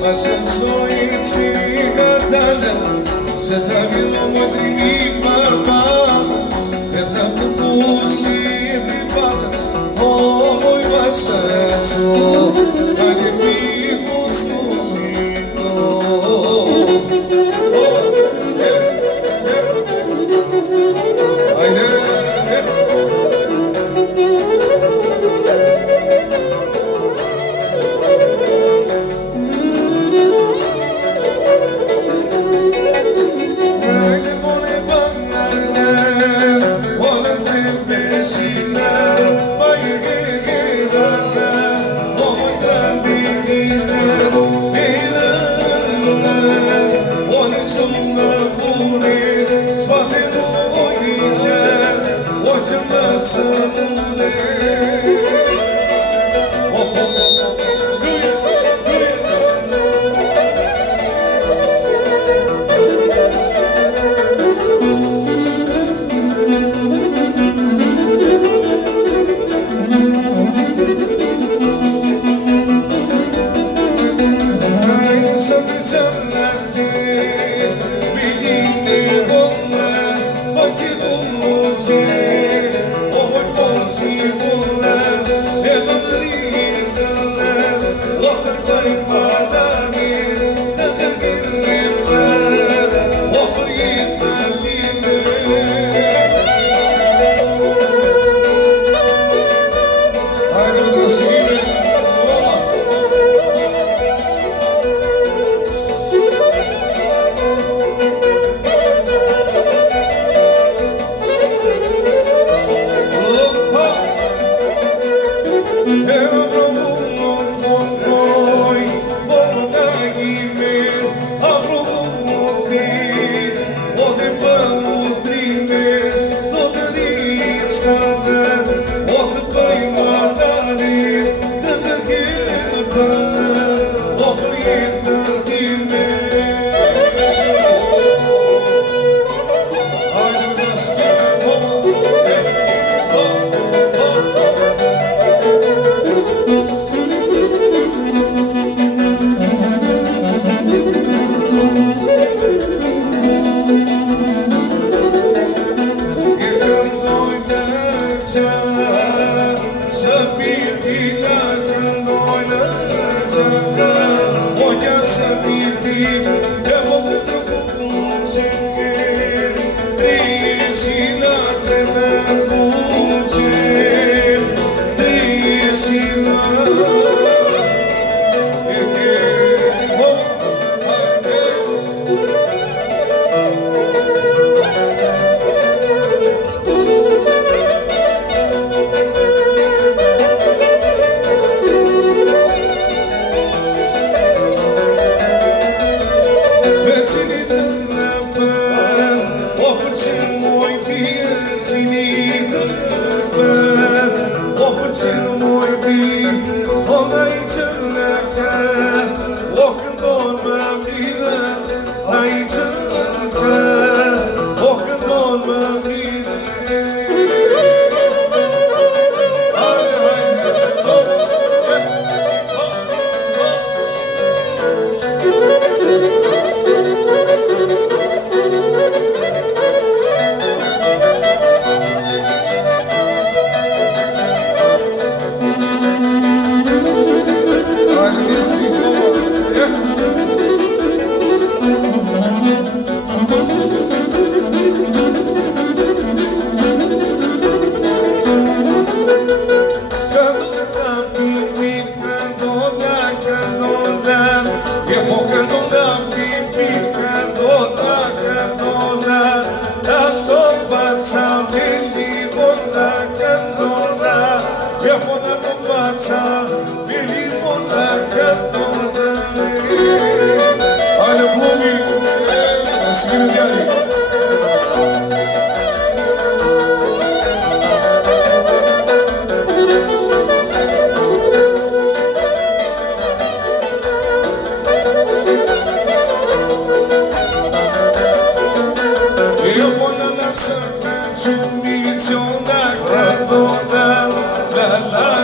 Ma sensoj që ka dalë, se ta vilo më dhimi parmalë, e ta përbusi e privada, moj ma sensoj, ma një piko suscito.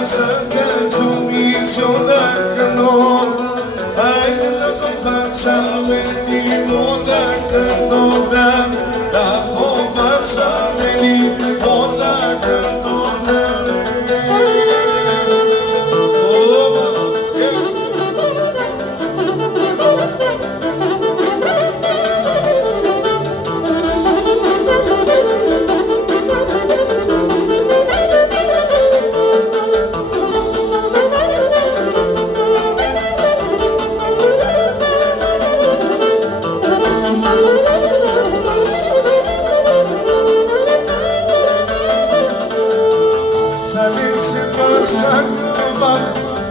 Sa të gjumë i shonë kënon, çave ti moda këtona La koma çave li moda këtona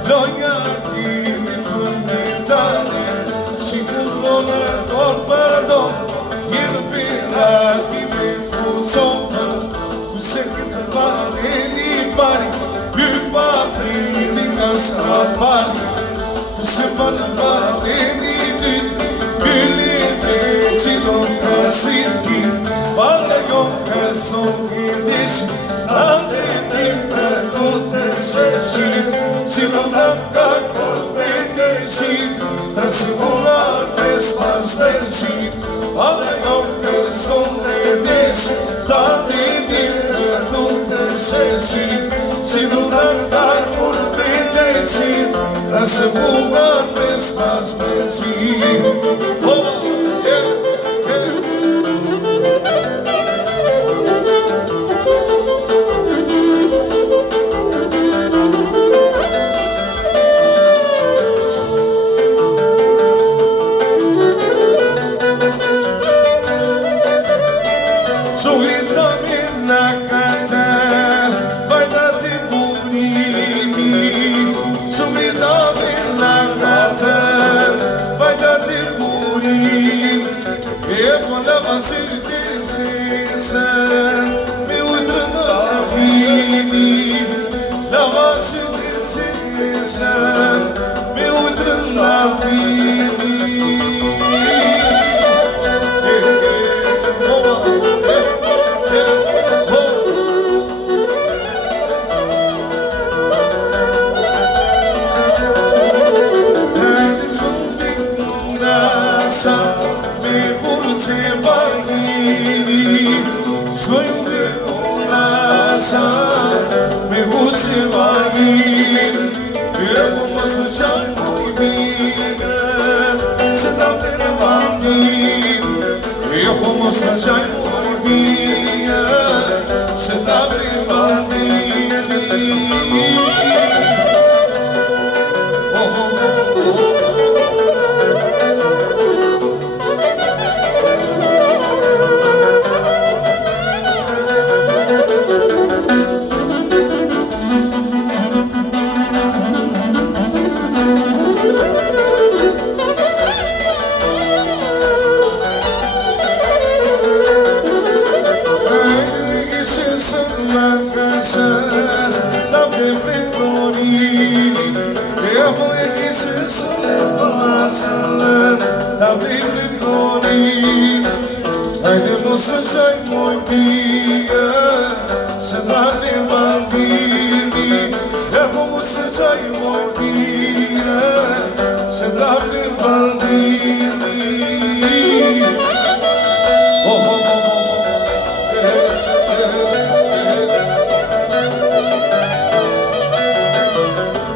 Loja ti mi përmendane Si kurrone dor për dor Mirë pira ti me kuconë Se këtë pare një pari Lypa prili nga strapari Se përnë pare një dytë Byli me qilon ka sirki Pala jo ka songi dishi Ande tim për tute se shif Si do nga ka kolbe një shif Tresi bular pes pas për shif Pala jo ka songi dishi Ande tim për tute se shif Si do nga ka kolbe një shif Tresi bular pes pas për shif Me buci vagin Evo mos në qaj moj bine Se da vene bandin Evo mos në qaj moj bine Se da vene bandin Da vibri florin Hajde mos në qaj moj